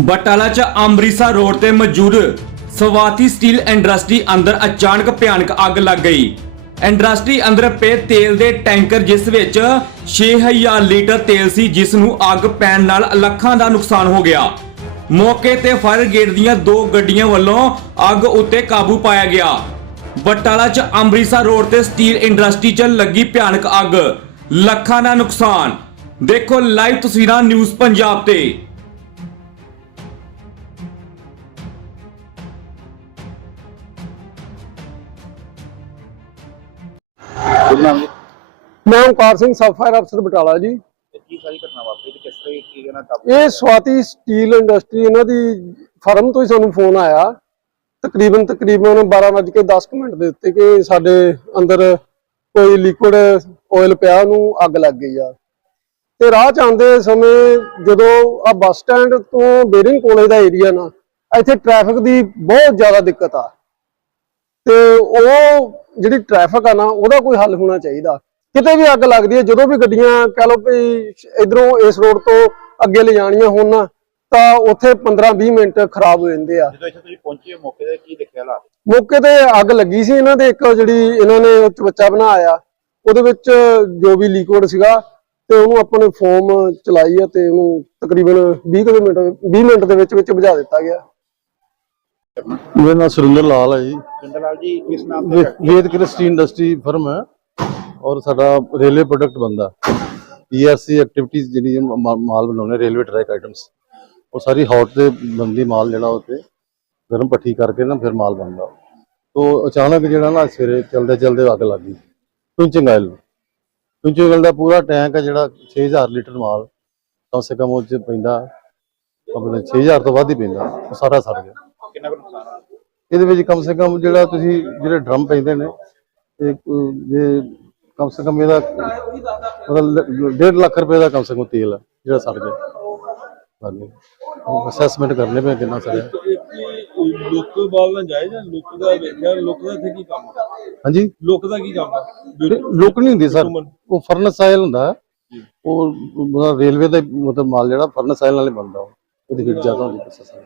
ਬਟਾਲਾ ਚ ਅੰਮ੍ਰਿਤਸਰ ਰੋਡ ਤੇ ਮੌਜੂਦ ਸਵਾਤੀ ਸਟੀਲ ਇੰਡਸਟਰੀ ਅੰਦਰ ਅਚਾਨਕ ਭਿਆਨਕ ਅੱਗ ਲੱਗ ਗਈ। ਇੰਡਸਟਰੀ ਅੰਦਰ ਪਏ ਤੇਲ ਦੇ ਟੈਂਕਰ ਜਿਸ ਵਿੱਚ 6000 ਲੀਟਰ ਤੇਲ ਸੀ, ਜਿਸ ਨੂੰ ਅੱਗ ਪੈਣ ਨਾਲ ਲੱਖਾਂ ਦਾ ਨੁਕਸਾਨ ਹੋ ਗਿਆ। ਮੌਕੇ ਤੇ ਫਾਇਰ ਬ੍ਰਿਗੇਡ ਦੀਆਂ ਦੋ ਗੱਡੀਆਂ ਵੱਲੋਂ ਅੱਗ ਉੱਤੇ ਕਾਬੂ ਪਾਇਆ ਗਿਆ। ਬਟਾਲਾ ਚ ਅੰਮ੍ਰਿਤਸਰ ਰੋਡ ਤੇ ਸਟੀਲ ਇੰਡਸਟਰੀ ਚ ਲੱਗੀ ਭਿਆਨਕ ਅੱਗ। ਲੱਖਾਂ ਦਾ ਨੁਕਸਾਨ। ਦੇਖੋ ਲਾਈਵ ਤਸਵੀਰਾਂ ਨਿਊਜ਼ ਪੰਜਾਬ ਤੇ। ਬੋਲਣਾ ਜੀ? ਮੈਂ ਓਮਕਾਰ ਸਿੰਘ ਸਬ ਫਾਇਰ ਅਫਸਰ ਬਟਾਲਾ ਜੀ। ਤੇ ਕੀ ਸਾਰੀ ਘਟਨਾ ਵਾਪਰੀ ਤੇ ਕਿਸ ਤਰ੍ਹਾਂ ਕੀ ਕਹਿਣਾ ਟੱਪ ਇਹ ਸਵਾਤੀ ਸਟੀਲ ਇੰਡਸਟਰੀ ਇਹਨਾਂ ਦੀ ਫਰਮ ਤੋਂ ਹੀ ਸਾਨੂੰ ਫੋਨ ਆਇਆ। ਤਕਰੀਬਨ ਤਕਰੀਬਨ 12:10 ਮਿੰਟ ਦੇ ਉੱਤੇ ਕਿ ਸਾਡੇ ਅੰਦਰ ਕੋਈ ਲਿਕੁਇਡ ਆਇਲ ਪਿਆ ਉਹਨੂੰ ਅੱਗ ਲੱਗ ਗਈ ਆ। ਤੇ ਰਾਹ ਚ ਆਉਂਦੇ ਸਮੇਂ ਜਦੋਂ ਆ ਬੱਸ ਸਟੈਂਡ ਤੋਂ ਬੇਰਿੰਗ ਕੋਲੇ ਦਾ ਏਰੀਆ ਨਾ ਇੱਥੇ ਟ੍ਰੈਫਿਕ ਦੀ ਬਹੁਤ ਜ਼ਿਆਦਾ ਦਿੱਕਤ ਆ। ਤੇ ਉਹ ਜਿਹੜੀ ਟ੍ਰੈਫਿਕ ਆ ਨਾ ਉਹਦਾ ਕੋਈ ਹੱਲ ਹੋਣਾ ਚਾਹੀਦਾ। ਕਿਤੇ ਵੀ ਅੱਗ ਲੱਗਦੀ ਹੈ ਜਦੋਂ ਵੀ ਗੱਡੀਆਂ ਕਹ ਲਓ ਵੀ ਇਧਰੋਂ ਇਸ ਰੋਡ ਤੋਂ ਅੱਗੇ ਲੈ ਜਾਣੀਆਂ ਹੋਣ ਨਾ ਤਾਂ ਉੱਥੇ 15-20 ਮਿੰਟ ਖਰਾਬ ਹੋ ਜਾਂਦੇ ਆ। ਜਦੋਂ ਇੱਥੇ ਤੁਸੀਂ ਪਹੁੰਚੇ ਮੌਕੇ ਤੇ ਕੀ ਦੇਖਿਆ ਹਾਲਾਤ? ਮੌਕੇ ਤੇ ਅੱਗ ਲੱਗੀ ਸੀ ਇਹਨਾਂ ਦੇ ਇੱਕ ਜਿਹੜੀ ਇਹਨਾਂ ਨੇ ਬੱਚਾ ਬਣਾਇਆ। ਉਹਦੇ ਵਿੱਚ ਜੋ ਵੀ ਲਿਕੁਇਡ ਸੀਗਾ ਤੇ ਉਹਨੂੰ ਆਪਾਂ ਨੇ ਫੋਮ ਚਲਾਈ ਆ ਤੇ ਉਹਨੂੰ ਤਕਰੀਬਨ 20 ਕੁ ਮਿੰਟ 20 ਮਿੰਟ ਦੇ ਵਿੱਚ ਵਿੱਚ ਬੁਝਾ ਦਿੱਤਾ ਗਿਆ। ਮੇਰਾ ਨਾਮ ਸੁਰਿੰਦਰ ਲਾਲ ਹੈ ਜੀ। ਜਿੰਦਰ ਲਾਲ ਜੀ ਕਿਸ ਨਾਮ ਤੇ ਵੇ- ਵੇਦ ਕ੍ਰਿਸਟੀ ਇੰਡਸਟਰੀ ਫਰਮ ਹੈ ਔਰ ਸਾਡਾ ਰੇਲਵੇ ਪ੍ਰੋਡਕਟ ਬੰਦਾ ਈਆਰਸੀ ਐਕਟੀਵਿਟੀਜ਼ ਜਿਹੜੀ ਮਾ- ਮਾ- ਮਾਲ ਬਣਾਉਣੇ ਰੇਲਵੇ ਟਰੈਕ ਆਈਟਮਸ ਉਹ ਸਾਰੀ ਹੌਟ ਤੇ ਬੰਦੀ ਮਾਲ ਜਿਹੜਾ ਉੱਤੇ ਗਰਮ ਪੱਠੀ ਕਰਕੇ ਨਾ ਫਿਰ ਮਾਲ ਬਣਦਾ। ਤੋਂ ਅਚਾਨਕ ਜਿਹੜਾ ਨਾ ਸਵੇਰੇ ਚਲਦੇ ਚਲਦੇ ਅੱਗ ਲੱਗ ਗਈ। ਪਿੰਚਿੰਗ ਆਇਲ। ਪਿੰਚਿੰਗ ਆਇਲ ਦਾ ਪੂਰਾ ਟੈਂਕ ਹੈ ਜਿਹੜਾ 6000 ਲੀਟਰ ਮਾਲ। ਕਮ ਸੇ ਕਮ ਉਹ ਚ ਪੈਂਦਾ। ਆਪਣੇ 6000 ਤੋਂ ਵੱਧ ਹੀ ਪੈਂਦਾ। ਉਹ ਸਾਰਾ ਸੜ ਗਿਆ। ਇਹਦੇ ਵਿੱਚ ਕਮ ਸੇ ਕਮ ਜਿਹੜਾ ਤੁਸੀਂ ਜਿਹੜੇ ਡਰਮ ਪੈਂਦੇ ਨੇ ਅਹ, ਜੇ ਕਮ ਸੇ ਕਮ ਇਹਦਾ ਮਤਲਬ 1.5 ਲੱਖ ਰੁਪਏ ਦਾ ਕਮ ਸੇ ਕਮ ਤੇਲ ਜਿਹੜਾ ਸੜ ਗਿਆ। ਹਾਂਜੀ। ਅਸੈਸਮੈਂਟ ਕਰਨੇ ਪਏ ਕਿੰਨਾ ਸੜਿਆ ਲੁੱਕ ਬਾਲ ਨਾ ਜਾਏ ਜਾਂ ਲੁੱਕ ਦਾ ਵੇਖਿਆ ਲੁੱਕ ਦਾ ਇੱਥੇ ਕੀ ਕੰਮ ਆ? ਹਾਂਜੀ। ਲੁੱਕ ਦਾ ਕੀ ਕੰਮ ਆ? ਤੇ ਲੋਕ ਨਹੀਂ ਹੁੰਦੀ ਸਰ। ਉਹ ਫਰਨਸ ਆਇਲ ਹੁੰਦਾ। ਉਹ ਰੇਲਵੇ ਦਾ ਮਤਲਬ ਮਾਲ ਜਿਹੜਾ ਫਰਨਸ ਆਇਲ ਨਾਲ ਹੀ ਬਣਦਾ ਉਹ। ਉਹਦੀ ਹੀਟ ਜ਼ਿਆਦਾ ਹੁੰਦੀ ਹੈ